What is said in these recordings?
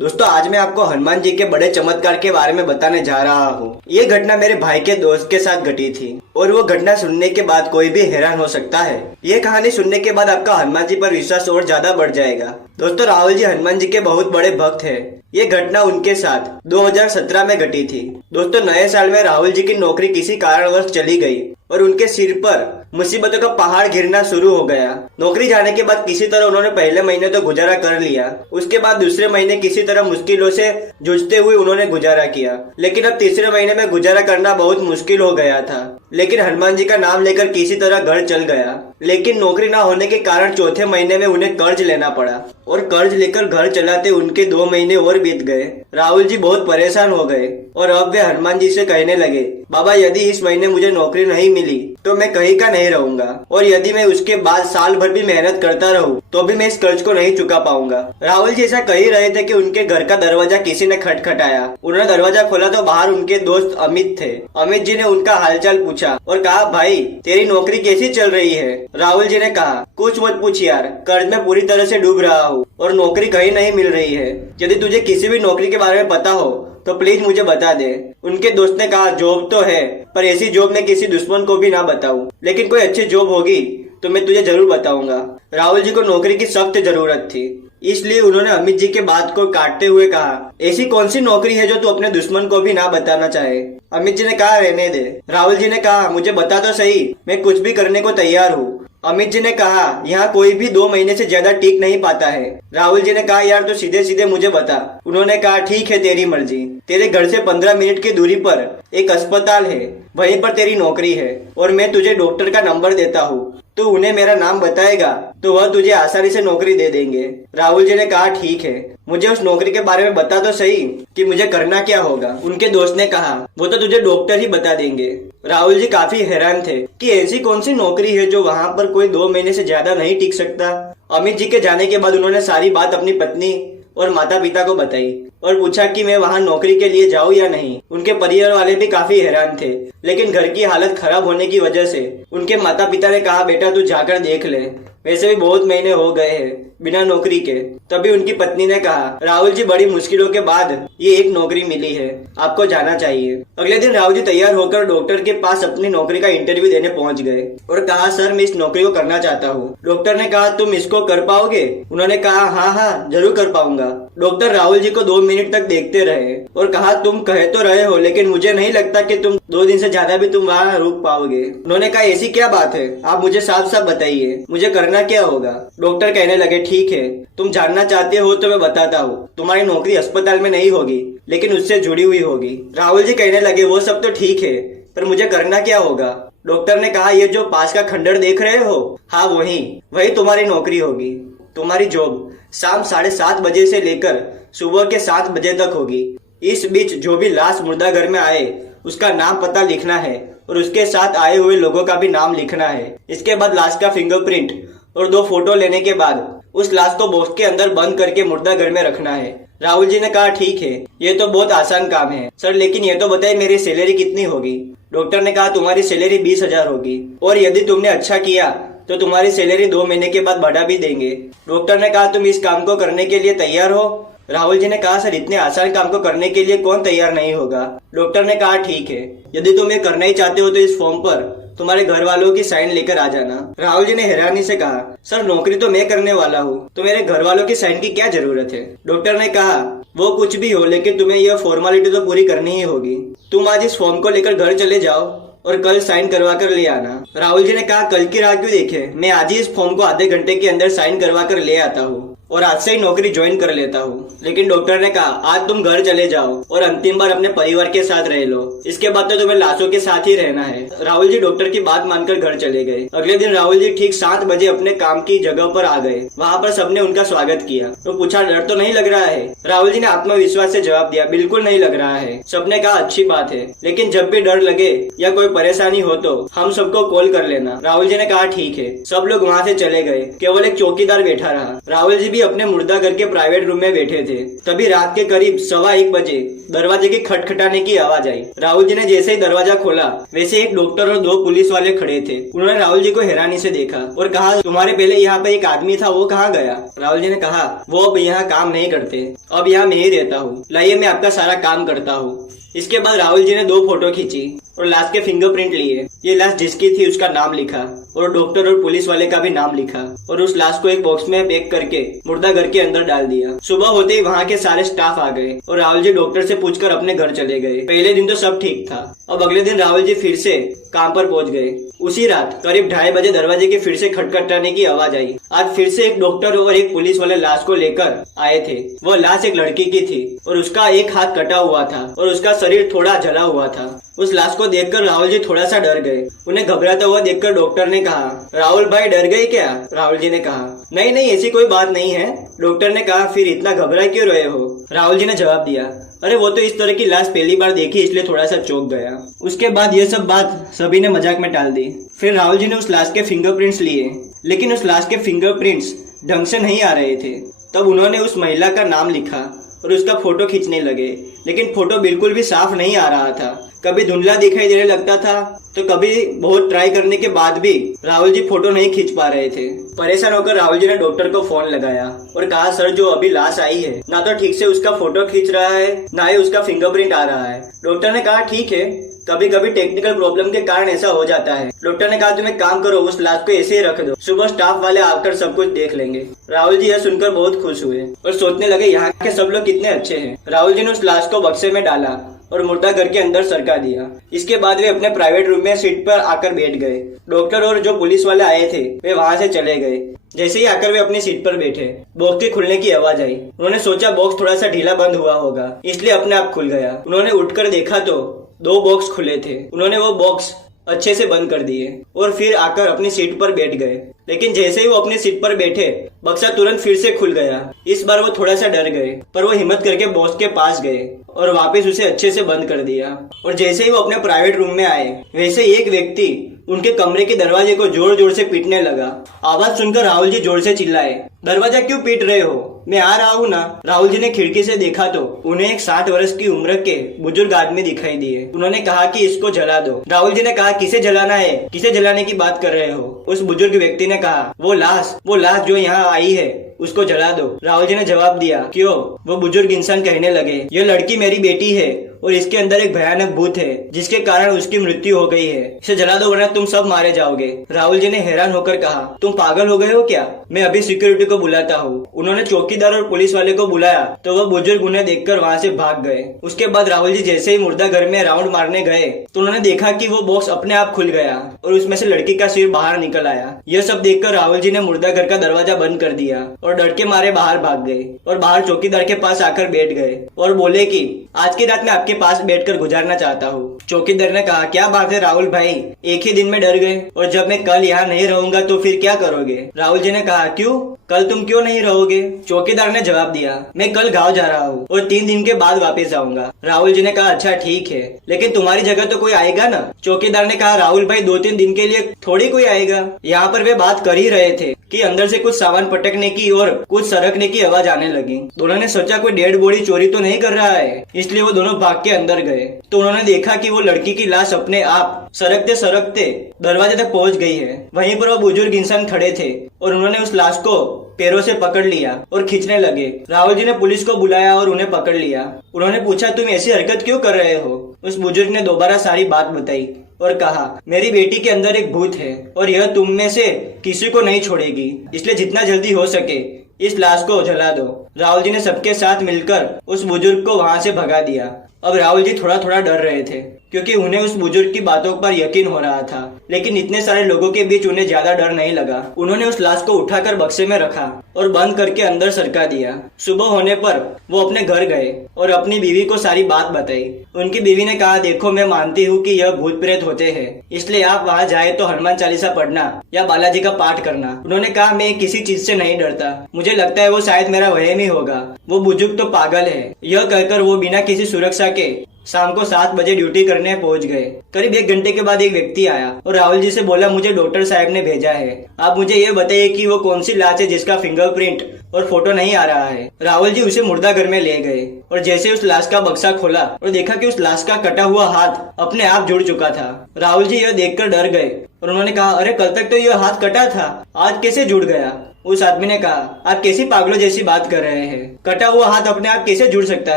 दोस्तों आज मैं आपको हनुमान जी के बड़े चमत्कार के बारे में बताने जा रहा हूँ। ये घटना मेरे भाई के दोस्त के साथ घटी थी और वो घटना सुनने के बाद कोई भी हैरान हो सकता है। ये कहानी सुनने के बाद आपका हनुमान जी पर विश्वास और ज्यादा बढ़ जाएगा। दोस्तों राहुल जी हनुमान जी के बहुत बड़े भक्त हैं। ये घटना उनके साथ 2017 में घटी थी। दोस्तों नए साल में राहुल जी की नौकरी किसी कारणवश चली गई और उनके सिर पर मुसीबतों का पहाड़ गिरना शुरू हो गया। नौकरी जाने के बाद किसी तरह उन्होंने पहले महीने तो गुजारा कर लिया, उसके बाद दूसरे महीने किसी तरह मुश्किलों से जूझते हुए उन्होंने गुजारा किया, लेकिन अब तीसरे महीने में गुजारा करना बहुत मुश्किल हो गया था। लेकिन हनुमान जी का नाम लेकर किसी तरह घर चल गया। लेकिन नौकरी ना होने के कारण चौथे महीने में उन्हें कर्ज लेना पड़ा और कर्ज लेकर घर चलाते उनके 2 महीने और बीत गए। राहुल जी बहुत परेशान हो गए और अब वे हनुमान जी से कहने लगे, बाबा यदि इस महीने मुझे नौकरी नहीं मिली तो मैं कहीं का नहीं रहूंगा, और यदि मैं उसके बाद साल भर भी मेहनत करता रहूं तो भी मैं इस कर्ज को नहीं चुका पाऊंगा। राहुल जी ऐसा कह ही रहे थे कि उनके घर का दरवाजा किसी ने खटखटाया। उन्होंने दरवाजा खोला तो बाहर उनके दोस्त अमित थे। अमित जी ने उनका हालचाल पूछा और कहा, भाई तेरी नौकरी कैसी चल रही है? राहुल जी ने कहा, कुछ मत पूछ यार, कर्ज में पूरी तरह से डूब रहा हूँ और नौकरी कहीं नहीं मिल रही है। यदि तुझे किसी भी नौकरी के बारे में पता हो तो प्लीज मुझे बता दे। उनके दोस्त ने कहा, जॉब तो है पर ऐसी जॉब मैं किसी दुश्मन को भी ना बताऊं, लेकिन कोई अच्छी जॉब होगी तो मैं तुझे जरूर बताऊंगा। राहुल जी को नौकरी की सख्त जरूरत थी, इसलिए उन्होंने अमित जी के बात को काटते हुए कहा, ऐसी कौन सी नौकरी है जो तू अपने दुश्मन को भी ना बताना चाहे? अमित जी ने कहा, रहने दे। राहुल जी ने कहा, मुझे बता तो सही, मैं कुछ भी करने को तैयार हूँ। अमित जी ने कहा, यहाँ कोई भी 2 महीने से ज्यादा टिक नहीं पाता है। राहुल जी ने कहा, यार तो सीधे सीधे मुझे बता। उन्होंने कहा, ठीक है तेरी मर्जी। तेरे घर से 15 मिनट की दूरी पर एक अस्पताल है, वहीं पर तेरी नौकरी है और मैं तुझे डॉक्टर का नंबर देता हूँ। तू उन्हें मेरा नाम बताएगा तो वह तुझे आसानी से नौकरी दे देंगे। राहुल जी ने कहा, ठीक है, मुझे उस नौकरी के बारे में बता तो सही कि मुझे करना क्या होगा। उनके दोस्त ने कहा, वो तो तुझे डॉक्टर ही बता देंगे। राहुल जी काफी हैरान थे कि ऐसी कौन सी नौकरी है जो वहाँ पर कोई 2 महीने से ज्यादा नहीं टिक सकता। अमित जी के जाने के बाद उन्होंने सारी बात अपनी पत्नी और माता पिता को बताई और पूछा कि मैं वहाँ नौकरी के लिए जाऊँ या नहीं। उनके परिवार वाले भी काफी हैरान थे, लेकिन घर की हालत खराब होने की वजह से उनके माता पिता ने कहा, बेटा तू जाकर देख ले, वैसे भी बहुत महीने हो गए हैं बिना नौकरी के। तभी उनकी पत्नी ने कहा, राहुल जी बड़ी मुश्किलों के बाद ये एक नौकरी मिली है, आपको जाना चाहिए। अगले दिन राहुल जी तैयार होकर डॉक्टर के पास अपनी नौकरी का इंटरव्यू देने पहुंच गए और कहा, सर मैं इस नौकरी को करना चाहता हूँ। डॉक्टर ने कहा, तुम इसको कर पाओगे? उन्होंने कहा, हाँ हाँ जरूर कर पाऊंगा। डॉक्टर राहुल जी को 2 मिनट तक देखते रहे और कहा, तुम कह तो रहे हो लेकिन मुझे नहीं लगता कि तुम 2 दिन से ज्यादा भी तुम वहाँ रुक पाओगे। उन्होंने कहा, ऐसी क्या बात है, आप मुझे साफ साफ बताइए, मुझे करना क्या होगा? डॉक्टर कहने लगे, ठीक है, तुम जानना चाहते हो तो मैं बताता हूँ, तुम्हारी नौकरी अस्पताल में नहीं होगी लेकिन उससे जुड़ी हुई होगी। राहुल जी कहने लगे, वो सब तो ठीक है पर मुझे करना क्या होगा? डॉक्टर ने कहा, ये जो पास का खंडर देख रहे हो, हाँ वही तुम्हारी नौकरी होगी। तुम्हारी जॉब शाम 7:30 बजे से लेकर सुबह के 7 बजे तक होगी। इस बीच जो भी लाश मुर्दा घर में आए उसका नाम पता लिखना है और उसके साथ आए हुए लोगों का भी नाम लिखना है। इसके बाद लाश का फिंगरप्रिंट और 2 फोटो लेने के बाद उस लाश को बॉक्स के अंदर बंद करके मुर्दा घर में रखना है। राहुल जी ने कहा, ठीक है, ये तो बहुत आसान काम है सर, लेकिन ये तो बताइए मेरी सैलरी कितनी होगी? डॉक्टर ने कहा, तुम्हारी सैलरी 20,000 होगी और यदि तुमने अच्छा किया तो तुम्हारी सैलरी 2 महीने के बाद बढ़ा भी देंगे। डॉक्टर ने कहा, तुम इस काम को करने के लिए तैयार हो? राहुल जी ने कहा, सर इतने आसान काम को करने के लिए कौन तैयार नहीं होगा? डॉक्टर ने कहा, ठीक है, यदि तुम ये करना ही चाहते हो तो इस फॉर्म पर तुम्हारे घर वालों की साइन लेकर आ जाना। राहुल जी ने हैरानी से कहा, सर नौकरी तो मैं करने वाला हूँ तो मेरे घर वालों की साइन की क्या जरूरत है? डॉक्टर ने कहा, वो कुछ भी हो लेकिन तुम्हें यह फॉर्मेलिटी तो पूरी करनी ही होगी। तुम आज इस फॉर्म को लेकर घर चले जाओ और कल साइन करवा कर ले आना। राहुल जी ने कहा, कल की राह क्यों देखे, मैं आज ही इस फॉर्म को आधे घंटे के अंदर साइन करवा कर ले आता हूँ और आज से ही नौकरी ज्वाइन कर लेता हूँ। लेकिन डॉक्टर ने कहा, आज तुम घर चले जाओ और अंतिम बार अपने परिवार के साथ रह लो, इसके बाद तो तुम्हें लाशों के साथ ही रहना है। राहुल जी डॉक्टर की बात मानकर घर चले गए। अगले दिन राहुल जी ठीक 7 बजे अपने काम की जगह पर आ गए। वहाँ पर सबने उनका स्वागत किया तो पूछा, डर तो नहीं लग रहा है? राहुल जी ने आत्मविश्वास से जवाब दिया, बिल्कुल नहीं लग रहा है। सबने कहा, अच्छी बात है, लेकिन जब भी डर लगे या कोई परेशानी हो तो हम सबको कॉल कर लेना। राहुल जी ने कहा, ठीक है। सब लोग वहाँ से चले गए, केवल एक चौकीदार बैठा रहा। राहुल जी भी जी अपने मुर्दा घर के प्राइवेट रूम में बैठे थे। तभी रात के करीब 1:15 बजे दरवाजे के खटखटाने की आवाज आई। राहुल जी ने जैसे ही दरवाजा खोला वैसे एक डॉक्टर और 2 पुलिस वाले खड़े थे। उन्होंने राहुल जी को हैरानी से देखा और कहा, तुम्हारे पहले यहाँ पे एक आदमी था, वो कहाँ गया? राहुल जी ने कहा, वो अब यहाँ काम नहीं करते, अब यहाँ मैं ही रहता हूँ, लाइए मैं आपका सारा काम करता हूँ। इसके बाद राहुल जी ने 2 फोटो खींची और लाश के फिंगरप्रिंट लिए। ये लाश जिसकी थी उसका नाम लिखा और डॉक्टर और पुलिस वाले का भी नाम लिखा और उस लाश को एक बॉक्स में पैक करके मुर्दा घर के अंदर डाल दिया। सुबह होते ही वहाँ के सारे स्टाफ आ गए और राहुल जी डॉक्टर से पूछकर अपने घर चले गए। पहले दिन तो सब ठीक था। अब अगले दिन राहुल जी फिर से काम पर पहुंच गए। उसी रात करीब 2:30 बजे दरवाजे के फिर से खटखटाने की आवाज आई। आज फिर से एक डॉक्टर और एक पुलिस वाले लाश को लेकर आए थे। वो लाश एक लड़की की थी और उसका एक हाथ कटा हुआ था और उसका शरीर थोड़ा जला हुआ था। उस लाश को देखकर राहुल जी थोड़ा सा डर गए। उन्हें घबराता हुआ देखकर डॉक्टर ने कहा, राहुल भाई डर गए क्या? राहुल जी ने कहा, नहीं नहीं ऐसी कोई बात नहीं है। डॉक्टर ने कहा, फिर इतना घबरा क्यों रहे हो? राहुल जी ने जवाब दिया, अरे वो तो इस तरह की लाश पहली बार देखी इसलिए थोड़ा सा चौंक गया। उसके बाद ये सब बात सभी ने मजाक में टाल दी। फिर राहुल जी ने उस लाश के फिंगरप्रिंट्स लिए, लेकिन उस लाश के फिंगरप्रिंट्स ढंग से नहीं आ रहे थे। तब उन्होंने उस महिला का नाम लिखा और उसका फोटो खींचने लगे, लेकिन फोटो बिल्कुल भी साफ नहीं आ रहा था। कभी धुंधला दिखाई देने लगता था तो कभी बहुत ट्राई करने के बाद भी राहुल जी फोटो नहीं खींच पा रहे थे। परेशान होकर राहुल जी ने डॉक्टर को फोन लगाया और कहा, सर जो अभी लाश आई है ना तो ठीक से उसका फोटो खींच रहा है ना ही उसका फिंगरप्रिंट आ रहा है। डॉक्टर ने कहा, ठीक है, कभी कभी टेक्निकल प्रॉब्लम के कारण ऐसा हो जाता है। डॉक्टर ने कहा, तुम एक काम करो, उस लाश को ऐसे ही रख दो, सुबह स्टाफ वाले आकर सब कुछ देख लेंगे। राहुल जी यह सुनकर बहुत खुश हुए और सोचने लगे यहाँ के सब लोग कितने अच्छे हैं। राहुल जी ने उस लाश को बक्से में डाला और मुर्दा घर के अंदर सरका दिया। इसके बाद वे अपने प्राइवेट रूम में सीट पर आकर बैठ गए। डॉक्टर और जो पुलिस वाले आए थे वे वहाँ से चले गए। जैसे ही आकर वे अपनी सीट पर बैठे, बॉक्स के खुलने की आवाज आई। उन्होंने सोचा बॉक्स थोड़ा सा ढीला बंद हुआ होगा, इसलिए अपने आप खुल गया। उन्होंने उठकर देखा तो 2 बॉक्स खुले थे। उन्होंने वो बॉक्स अच्छे से बंद कर दिए और फिर आकर अपनी सीट पर बैठ गए। लेकिन जैसे ही वो अपनी सीट पर बैठे, बक्सा तुरंत फिर से खुल गया। इस बार वो थोड़ा सा डर गए, पर वो हिम्मत करके बॉस के पास गए और वापस उसे अच्छे से बंद कर दिया। और जैसे ही वो अपने प्राइवेट रूम में आए, वैसे ही एक व्यक्ति उनके कमरे के दरवाजे को जोर जोर से पीटने लगा। आवाज सुनकर राहुल जी जोर से चिल्लाए, दरवाजा क्यों पीट रहे हो? मैं आ रहा हूँ ना। राहुल जी ने खिड़की से देखा तो उन्हें एक 60 वर्ष की उम्र के बुजुर्ग आदमी दिखाई दिए। उन्होंने कहा कि इसको जला दो। राहुल जी ने कहा, किसे जलाना है? किसे जलाने की बात कर रहे हो? उस बुजुर्ग व्यक्ति ने कहा, वो लाश जो यहाँ आई है उसको जला दो। राहुल जी ने जवाब दिया, क्यों? वो बुजुर्ग इंसान कहने लगे, ये लड़की मेरी बेटी है और इसके अंदर एक भयानक भूत है जिसके कारण उसकी मृत्यु हो गई है। इसे जला दो वरना तुम सब मारे जाओगे। राहुल जी ने हैरान होकर कहा, तुम पागल हो गए हो क्या? मैं अभी सिक्योरिटी को बुलाता हूँ। उन्होंने चौकीदार और पुलिस वाले को बुलाया तो वह बुजुर्ग उन्हें देखकर वहाँ से भाग गए। उसके बाद राहुल जी जैसे ही मुर्दा घर में राउंड मारने गए तो उन्होंने देखा कि वो बॉक्स अपने आप खुल गया और उसमें से लड़की का सिर बाहर निकल आया। यह सब देखकर राहुल जी ने मुर्दा घर का दरवाजा बंद कर दिया और डर के मारे बाहर भाग गए और बाहर चौकीदार के पास आकर बैठ गए और बोले कि आज की रात मैं आपके पास बैठकर गुजारना चाहता हूँ। चौकीदार ने कहा, क्या बात है राहुल भाई, एक ही दिन में डर गए? और जब मैं कल यहाँ नहीं रहूंगा तो फिर क्या करोगे? राहुल जी ने कहा, क्यों? कल तुम क्यों नहीं रहोगे? चौकीदार ने जवाब दिया, मैं कल गाँव जा रहा हूँ और 3 दिन के बाद वापस आऊंगा। राहुल जी ने कहा, अच्छा ठीक है, लेकिन तुम्हारी जगह तो कोई आएगा ना? चौकीदार ने कहा, राहुल भाई 2-3 दिन के लिए थोड़ी कोई आएगा। यहाँ पर वे बात कर ही रहे थे कि अंदर से कुछ सामान पटकने की और कुछ सरकने की आवाज आने लगी। दोनों ने सोचा कोई डेड बॉडी चोरी तो नहीं कर रहा है, इसलिए वो दोनों भाग के अंदर गए तो उन्होंने देखा कि वो लड़की की लाश अपने आप सरकते सरकते दरवाजे तक पहुंच गई है। वहीं पर वो बुजुर्ग इंसान खड़े थे और उन्होंने उस लाश को पैरों से पकड़ लिया और खींचने लगे। राहुल जी ने पुलिस को बुलाया और उन्हें पकड़ लिया। उन्होंने पूछा, तुम ऐसी हरकत क्यों कर रहे हो? उस बुजुर्ग ने दोबारा सारी बात बताई और कहा, मेरी बेटी के अंदर एक भूत है और यह तुम में से किसी को नहीं छोड़ेगी, इसलिए जितना जल्दी हो सके इस लाश को जला दो। राहुल जी ने सबके साथ मिलकर उस बुजुर्ग को वहाँ से भगा दिया। अब राहुल जी थोड़ा थोड़ा डर रहे थे क्योंकि उन्हें उस बुजुर्ग की बातों पर यकीन हो रहा था, लेकिन इतने सारे लोगों के बीच उन्हें ज्यादा डर नहीं लगा। उन्होंने उस लाश को उठाकर बक्से में रखा और बंद करके अंदर सरका दिया। सुबह होने पर वो अपने घर गए और अपनी बीवी को सारी बात बताई। उनकी बीवी ने कहा, देखो मैं मानती हूँ कि यह भूत प्रेत होते हैं, इसलिए आप वहाँ जाए तो हनुमान चालीसा पढ़ना या बालाजी का पाठ करना। उन्होंने कहा, मैं किसी चीज से नहीं डरता, मुझे लगता है वो शायद मेरा वहम ही होगा, वो बुजुर्ग तो पागल है। यह कहकर वो बिना किसी सुरक्षा के शाम को 7 बजे ड्यूटी करने पहुंच गए। करीब 1 घंटे के बाद एक व्यक्ति आया और राहुल जी से बोला, मुझे डॉक्टर साहब ने भेजा है, आप मुझे ये बताइए कि वो कौन सी लाश है जिसका फिंगरप्रिंट और फोटो नहीं आ रहा है। राहुल जी उसे मुर्दा घर में ले गए और जैसे उस लाश का बक्सा खोला और देखा कि उस लाश का कटा हुआ हाथ अपने आप जुड़ चुका था। राहुल जी यह देखकर डर गए और उन्होंने कहा, अरे कल तक तो यह हाथ कटा था, आज कैसे जुड़ गया। उस आदमी ने कहा, आप कैसी पागलों जैसी बात कर रहे हैं, कटा हुआ हाथ अपने आप कैसे जुड़ सकता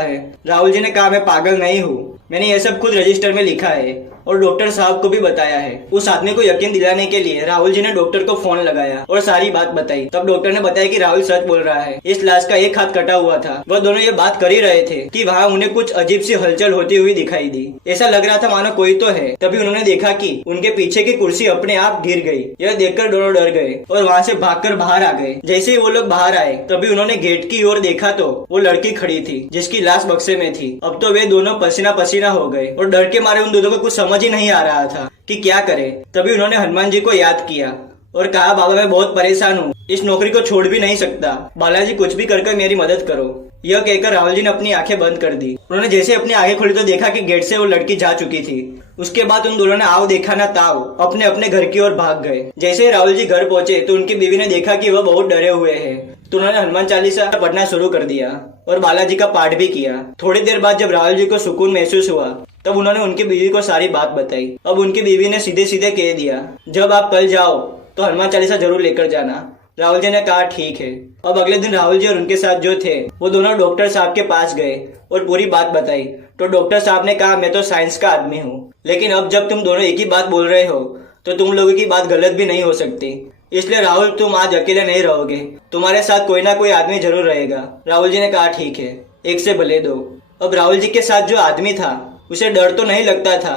है। राहुल जी ने कहा, मैं पागल नहीं हूँ, मैंने यह सब खुद रजिस्टर में लिखा है और डॉक्टर साहब को भी बताया है। उस आदमी को यकीन दिलाने के लिए राहुल जी ने डॉक्टर को फोन लगाया और सारी बात बताई। तब डॉक्टर ने बताया कि राहुल सच बोल रहा है, इस लाश का एक हाथ कटा हुआ था। वह दोनों ये बात कर ही रहे थे कि वहाँ उन्हें कुछ अजीब सी हलचल होती हुई दिखाई दी। ऐसा लग रहा था मानो कोई तो है। तभी उन्होंने देखा कि उनके पीछे की कुर्सी अपने आप गिर गई। यह देखकर दोनों डर गए और वहाँ से भागकर बाहर आ गए। जैसे ही वो लोग बाहर आए तभी उन्होंने गेट की ओर देखा तो वो लड़की खड़ी थी जिसकी लाश बक्से में थी। अब तो वे दोनों पसीना पसीना हो गए और डर के मारे उन दोनों को कुछ समझ ही नहीं आ रहा था कि क्या करे। तभी उन्होंने हनुमान जी को याद किया और कहा, बाबा मैं बहुत परेशान हूँ, इस नौकरी को छोड़ भी नहीं सकता, बालाजी कुछ भी कर मेरी मदद करो। यह कहकर राहुल जी ने अपनी आंखें बंद कर दी। उन्होंने जैसे अपनी आंखें खोली तो देखा कि गेट से वो लड़की जा चुकी थी। उसके बाद उन दोनों ने आओ देखा ना ताव अपने अपने घर की ओर भाग गए। जैसे राहुल जी घर पहुंचे तो उनकी बीवी ने देखा कि वह बहुत डरे हुए हैं, तो उन्होंने हनुमान चालीसा पढ़ना शुरू कर दिया और बालाजी का पाठ भी किया। थोड़ी देर बाद जब राहुल जी को सुकून महसूस हुआ तब उन्होंने उनकी बीवी को सारी बात बताई। अब उनकी बीवी ने सीधे सीधे कह दिया, जब आप कल जाओ तो हनुमान चालीसा जरूर लेकर जाना। राहुल जी ने कहा, ठीक है। अब अगले दिन राहुल जी और उनके साथ जो थे वो दोनों डॉक्टर साहब के पास गए और पूरी बात बताई। तो डॉक्टर साहब ने कहा, मैं तो साइंस का आदमी हूँ, लेकिन अब जब तुम दोनों एक ही बात बोल रहे हो तो तुम लोगों की बात गलत भी नहीं हो सकती, इसलिए राहुल तुम आज अकेले नहीं रहोगे, तुम्हारे साथ कोई ना कोई आदमी जरूर रहेगा। राहुल जी ने कहा, ठीक है, एक से भले दो। अब राहुल जी के साथ जो आदमी था उसे डर तो नहीं लगता था,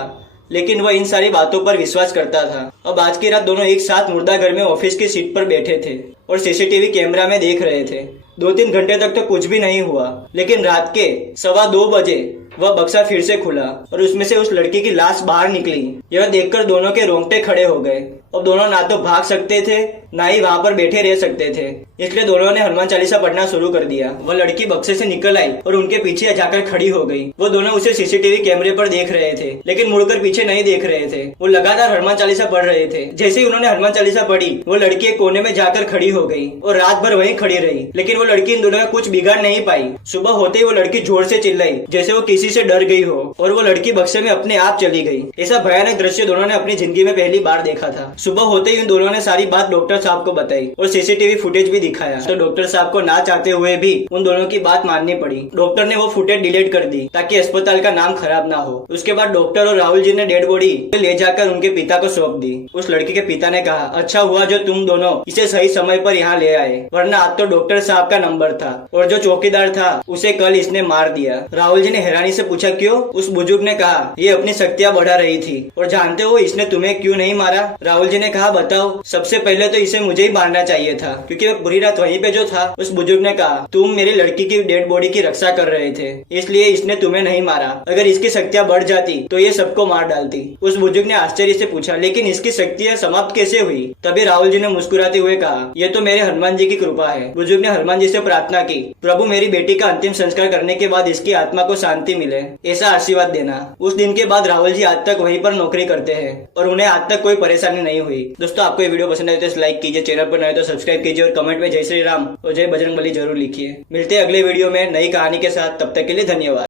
लेकिन वह इन सारी बातों पर विश्वास करता था। अब आज की रात दोनों एक साथ मुर्दा घर में ऑफिस की सीट पर बैठे थे और सीसीटीवी कैमरा में देख रहे थे। 2-3 घंटे तक तो कुछ भी नहीं हुआ, लेकिन रात के 2:15 बजे वह बक्सा फिर से खुला और उसमें से उस लड़की की लाश बाहर निकली। यह देखकर दोनों के रोंगटे खड़े हो गए। अब दोनों ना तो भाग सकते थे ना ही वहाँ पर बैठे रह सकते थे, इसलिए दोनों ने हनुमान चालीसा पढ़ना शुरू कर दिया। वह लड़की बक्से से निकल आई और उनके पीछे जाकर खड़ी हो गई। वो दोनों उसे सीसीटीवी कैमरे पर देख रहे थे, लेकिन मुड़कर पीछे नहीं देख रहे थे। वो लगातार हनुमान चालीसा पढ़ रहे थे। जैसे ही उन्होंने हनुमान चालीसा पढ़ी वो लड़की एक कोने में जाकर खड़ी हो गई और रात भर वहीं खड़ी रही, लेकिन वो लड़की इन दोनों का कुछ बिगाड़ नहीं पाई। सुबह होते ही वो लड़की जोर से चिल्लाई जैसे वो किसी से डर गई हो और वो लड़की बक्से में अपने आप चली गई। ऐसा भयानक दृश्य दोनों ने अपनी जिंदगी में पहली बार देखा था। सुबह होते ही उन दोनों ने सारी बात डॉक्टर साहब को बताई और सीसीटीवी फुटेज भी दिखाया। तो डॉक्टर साहब को ना चाहते हुए भी उन दोनों की बात माननी पड़ी। डॉक्टर ने वो फुटेज डिलीट कर दी ताकि अस्पताल का नाम खराब ना हो। उसके बाद डॉक्टर और राहुल जी ने डेड बॉडी ले जाकर उनके पिता को सौंप दी। उस लड़की के पिता ने कहा, अच्छा हुआ जो तुम दोनों इसे सही समय पर यहाँ ले आए, वरना आज तो डॉक्टर साहब का नंबर था और जो चौकीदार था उसे कल इसने मार दिया। राहुल जी ने हैरानी से पूछा, क्यों? उस बुजुर्ग ने कहा, ये अपनी शक्तियाँ बढ़ा रही थी। और जानते हो इसने तुम्हें क्यों नहीं मारा? राहुल जी ने कहा, बताओ। सबसे पहले तो इसे मुझे ही मारना चाहिए था, क्योंकि वह पूरी रात वहीं पे जो था। उस बुजुर्ग ने कहा, तुम मेरी लड़की की डेड बॉडी की रक्षा कर रहे थे, इसलिए इसने तुम्हें नहीं मारा। अगर इसकी शक्तियाँ बढ़ जाती तो ये सबको मार डालती। उस बुजुर्ग ने आश्चर्य से पूछा, लेकिन इसकी शक्तियाँ समाप्त कैसे हुई? तभी राहुल जी ने मुस्कुराते हुए कहा, ये तो मेरे हनुमान जी की कृपा है। बुजुर्ग ने हनुमान जी से प्रार्थना की, प्रभु मेरी बेटी का अंतिम संस्कार करने के बाद इसकी आत्मा को शांति मिले, ऐसा आशीर्वाद देना। उस दिन के बाद राहुल जी आज तक वहीं पर नौकरी करते हैं और उन्हें आज तक कोई परेशानी नहीं हुई। दोस्तों, आपको ये वीडियो पसंद आए तो लाइक कीजिए, चैनल पर नए तो सब्सक्राइब कीजिए और कमेंट में जय श्री राम और जय बजरंगबली जरूर लिखिए। मिलते हैं अगले वीडियो में नई कहानी के साथ, तब तक के लिए धन्यवाद।